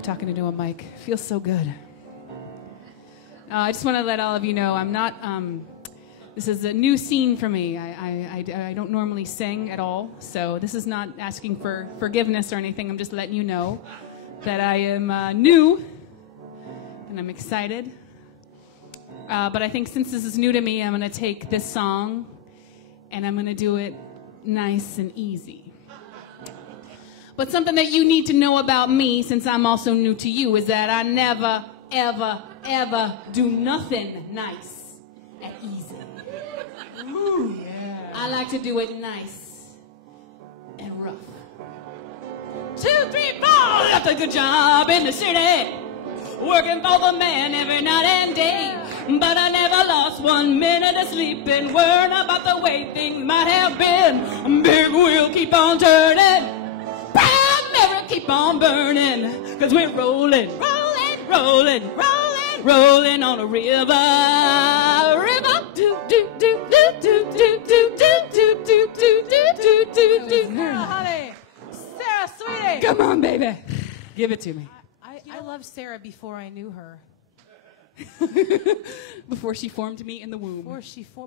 love talking into a mic. It feels so good. I just want to let all of you know I'm not, this is a new scene for me. I don't normally sing at all, so this is not asking for forgiveness or anything. I'm just letting you know that I am new, and I'm excited. But I think since this is new to me, I'm going to take this song, and I'm going to do it nice and easy. But something that you need to know about me, since I'm also new to you, is that I never, ever, ever do nothing nice and easy. Ooh, yeah. I like to do it nice and rough. 2, 3, 4, that's a good job in the city. Working for the man every night and day. But I never lost 1 minute of sleep and worrying about the way things might have been. Big wheel keep on turning. Proud mirror keep on burning. Cause we're rolling, rolling, rolling, rolling, rolling on a river. River. Do, do, do, do, do, do, do, do, do, do, do, do, do. Honey. Sarah, sweetie. Come on, baby. Give it to me. I loved Sarah before I knew her. Before she formed me in the womb.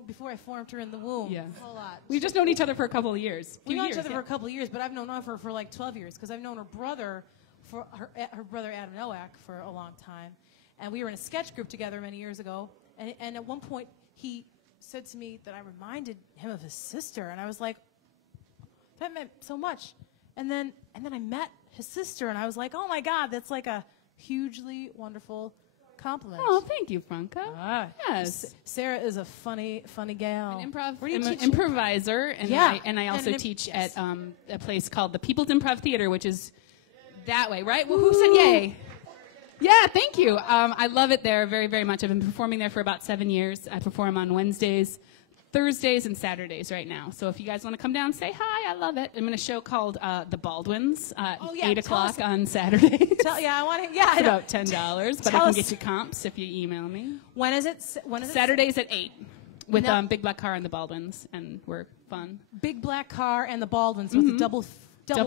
Before I formed her in the womb. Yeah. A whole lot. We've just known each other for a couple of years. We've known each other for a couple of years, but I've known her for like 12 years because I've known her brother, her brother Adam Nowak, for a long time. And we were in a sketch group together many years ago. And at one point, he said to me that I reminded him of his sister. And I was like, that meant so much. And then I met his sister, and I was like, oh, my God, that's like a hugely wonderful compliment. Oh, thank you, Franca. Yes. Sarah is a funny gal. I'm an improviser, and I also teach at a place called the People's Improv Theater, which is that way, right? Well, who said yay? Yeah, thank you. I love it there very, very much. I've been performing there for about 7 years. I perform on Wednesdays, Thursdays, and Saturdays right now. So if you guys want to come down and say hi, I love it. I'm in a show called The Baldwins at 8 o'clock on Saturdays. I want to. Yeah, it's about $10, but I can get you comps if you email me. When is it? Saturdays at 8 with Big Black Car and the Baldwins, and we're fun. Big Black Car and the Baldwins with a double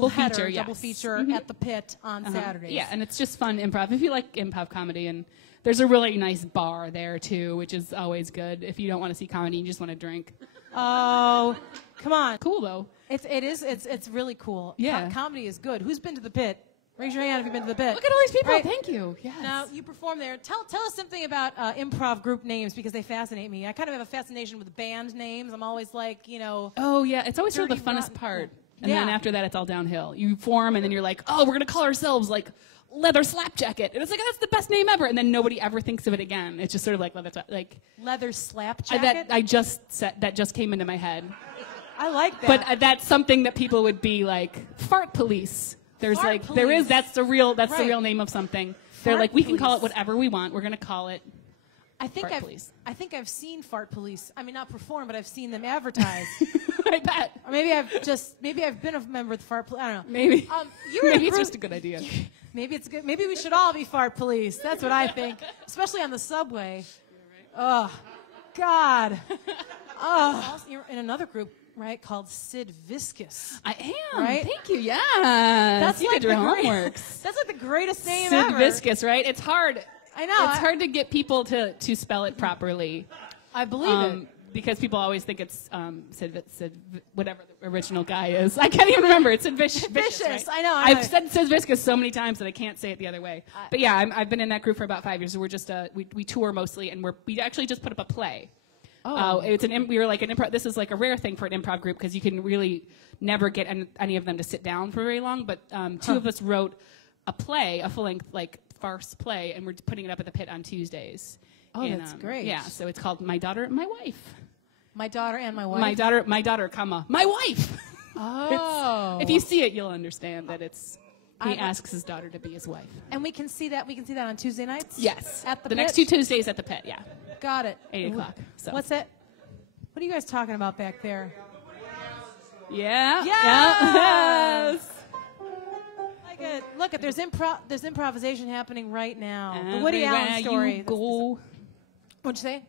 feature, yes. Double feature at the Pit on Saturdays. Yeah, and it's just fun improv. If you like improv comedy, and there's a really nice bar there too, which is always good. If you don't want to see comedy, you just want to drink. Oh, come on. Cool though. It's really cool. Yeah. Comedy is good. Who's been to the Pit? Raise your hand if you've been to the Pit. Look at all these people. Right. Thank you. Yes. Now, you perform there. Tell us something about improv group names, because they fascinate me. I kind of have a fascination with band names. I'm always like, you know. Oh, yeah. It's always sort of the funnest part. And then after that, it's all downhill. You form, and then you're like, oh, we're going to call ourselves, like, Leather Slap Jacket. And it's like, that's the best name ever. And then nobody ever thinks of it again. It's just sort of like Leather Slap Jacket? That just came into my head. I like that. But that's something that people would be like, Fart Police. There's Fart like, police. there is, that's the real name of something. They're like, we can call it whatever we want. We're going to call it I think I've seen Fart Police. I mean, not perform, but I've seen them advertised. I bet. Or maybe I've been a member of the Fart Police. I don't know. Maybe. Maybe it's just a good idea. Maybe it's good. Maybe we should all be Fart Police. That's what I think. Especially on the subway. Oh, God. Oh, you're in another group, right, called Sid Viscous. I am. Right? Thank you. Yeah. That's you like did your homeworks. That's like the greatest name Sid ever. Viscous, right? It's hard. I know. It's hard to get people to spell it properly. I believe it. Because people always think it's Sid, whatever the original guy is. I can't even remember. It's Sid Vicious. Right? I know. I've said Sid Viscous so many times that I can't say it the other way. But yeah, I've been in that group for about 5 years. So we're just we tour mostly, and we actually just put up a play. Oh. We were like an improv. This is like a rare thing for an improv group because you can really never get any of them to sit down for very long. But two of us wrote a play, a full-length like farce play, and we're putting it up at the Pit on Tuesdays. Oh, that's great. Yeah, so it's called My Daughter, My Wife. My Daughter and My Wife? My daughter, comma, my wife. Oh. If you see it, you'll understand that he asks his daughter to be his wife. And we can see that on Tuesday nights? Yes. At the Pit? next 2 Tuesdays at the Pit, yeah. Got it. 8 o'clock. So. What's that? What are you guys talking about back there? Yeah. Yes. Look, there's improvisation happening right now. The Woody Allen story. Go. What'd you say?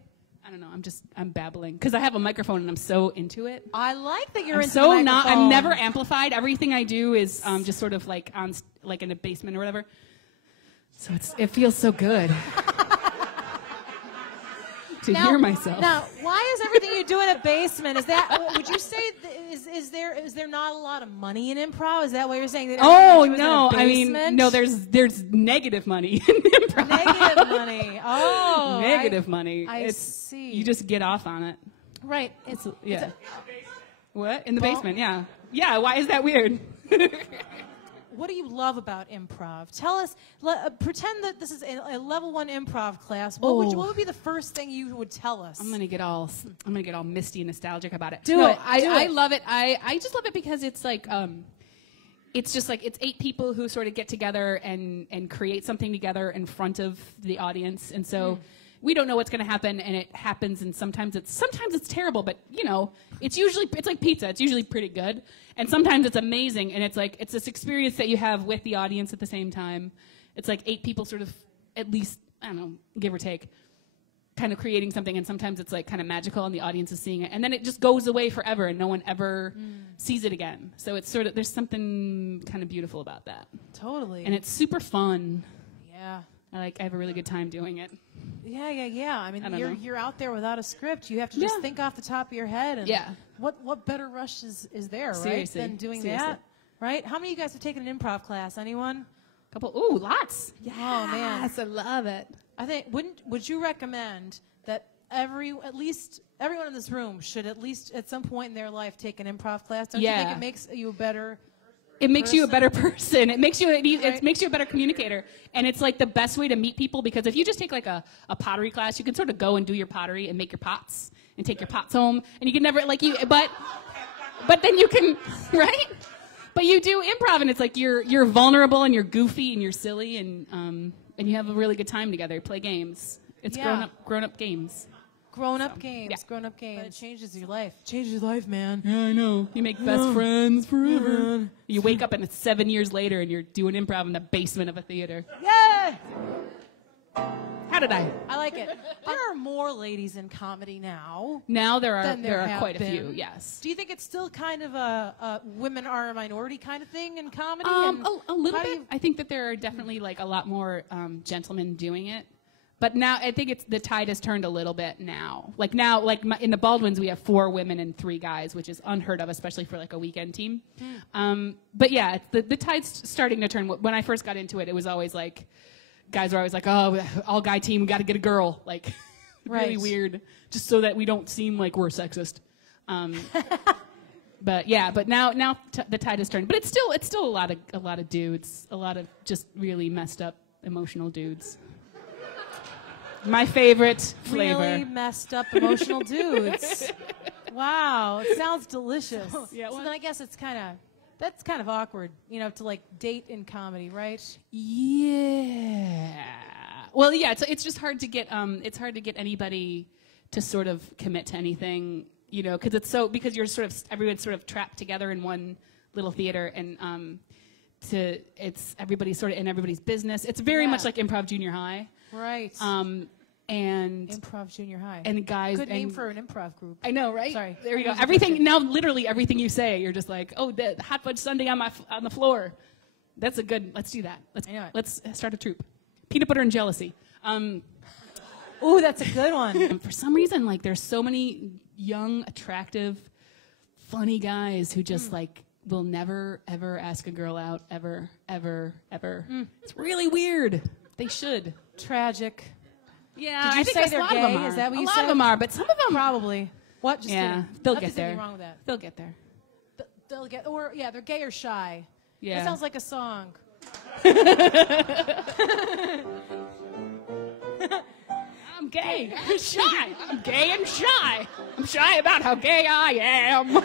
I don't know. I'm babbling because I have a microphone and I'm so into it. I like that you're into the microphone. I'm never amplified. Everything I do is just sort of like in a basement or whatever. So it feels so good to hear myself. Now, why is everything you do in a basement? Is that, would you say, is there not a lot of money in improv? Is that what you're saying? That Oh, everything you do is in a no. I mean, basement? no, there's negative money in improv. Negative money. Oh. Negative money. I see. You just get off on it. Right. Yeah. What? In the basement, yeah. Yeah, why is that weird? What do you love about improv? Tell us, pretend that this is a level 1 improv class. What would be the first thing you would tell us? I'm gonna get all misty and nostalgic about it. Do it. I love it. I just love it because it's like it's just like it's 8 people who sort of get together and create something together in front of the audience, and so we don't know what's going to happen, and it happens, and sometimes it's terrible, but you know, it's like pizza. It's usually pretty good, and sometimes it's amazing, and it's this experience that you have with the audience at the same time. It's like 8 people sort of, at least, I don't know, give or take, kind of creating something, and sometimes it's like kind of magical, and the audience is seeing it, and then it just goes away forever, and no one ever sees it again. So it's sort of, there's something kind of beautiful about that. Totally. And it's super fun. Yeah. I have a really good time doing it. Yeah. I mean, you're out there without a script. You have to just think off the top of your head. And what better rush is there, Seriously. right, than doing that, right? How many of you guys have taken an improv class? Anyone? Couple. Ooh, lots. Yes. Oh man, I love it. I think would you recommend that at least everyone in this room should at least at some point in their life take an improv class? Don't you think it makes you a better? It makes you a better person. It makes you it makes you a better communicator. And it's like the best way to meet people, because if you just take like a pottery class, you can sort of go and do your pottery and make your pots and take your pots home, and you can never but then you can, right? But you do improv, and it's like you're vulnerable and you're goofy and you're silly, and you have a really good time together. You play games. It's grown up games. Grown-up games. But it changes your life. Changes your life, man. Yeah, I know. You make best friends forever. You wake up and it's 7 years later and you're doing improv in the basement of a theater. Yeah! How did I? I like it. There are more ladies in comedy now. Now there are have quite a been. few, yes. Do you think it's still kind of a women are a minority kind of thing in comedy? A little bit. I think that there are definitely like a lot more gentlemen doing it. But now I think the tide has turned a little bit now. Like in the Baldwins, we have 4 women and 3 guys, which is unheard of, especially for like a weekend team. But yeah, the tide's starting to turn. When I first got into it, it was always like, guys were always like, oh, all guy team, we got to get a girl. Like, really weird, just so that we don't seem like we're sexist. But yeah, but now the tide has turned. But it's still a lot of dudes, a lot of just really messed up, emotional dudes. My favorite flavor. Really messed up emotional dudes. Wow, it sounds delicious. So then I guess that's kind of awkward, you know, to like date in comedy, right? Yeah. Well, yeah, it's just hard to get anybody to sort of commit to anything, you know, because you're everyone's sort of trapped together in one little theater, and it's everybody's sort of in everybody's business. It's very much like Improv Junior High. Right. And Improv Junior High. And guys. Good name for an improv group. I know, right? Sorry. There you go. Everything now, literally everything you say, you're just like, oh, the hot fudge sundae on the floor. That's a good. Let's do that. Let's start a troupe. Peanut butter and jealousy. Ooh, that's a good one. For some reason, like there's so many young, attractive, funny guys who just like will never ever ask a girl out ever. It's really weird. They should. Tragic. Yeah, Did you I think say they're a lot gay? of them are. Is that what you said? A said? lot of them are, but some of them probably. What? Just yeah, kidding. they'll Not get that there's there. anything wrong with that. They'll get there. They'll get, or yeah, they're gay or shy. Yeah. That sounds like a song. I'm gay. I'm shy. I'm gay and shy. I'm shy about how gay I am.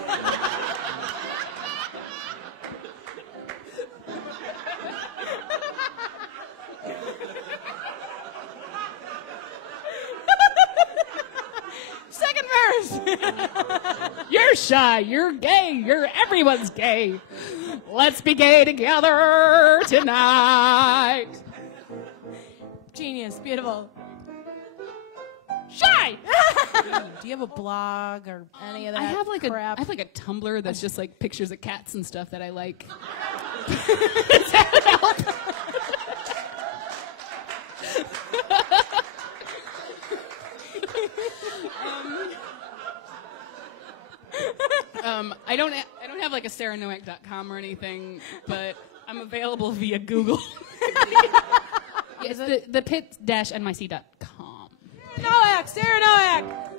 Second verse. You're shy. You're gay. Everyone's gay. Let's be gay together tonight. Genius. Beautiful. Shy. Do you have a blog or any of that I have like crap? I have like a Tumblr that's just like pictures of cats and stuff that I like. I don't have like a SarahNowak.com or anything, but I'm available via Google. It's the pit-nyc.com. Nowak, Sarah Nowak.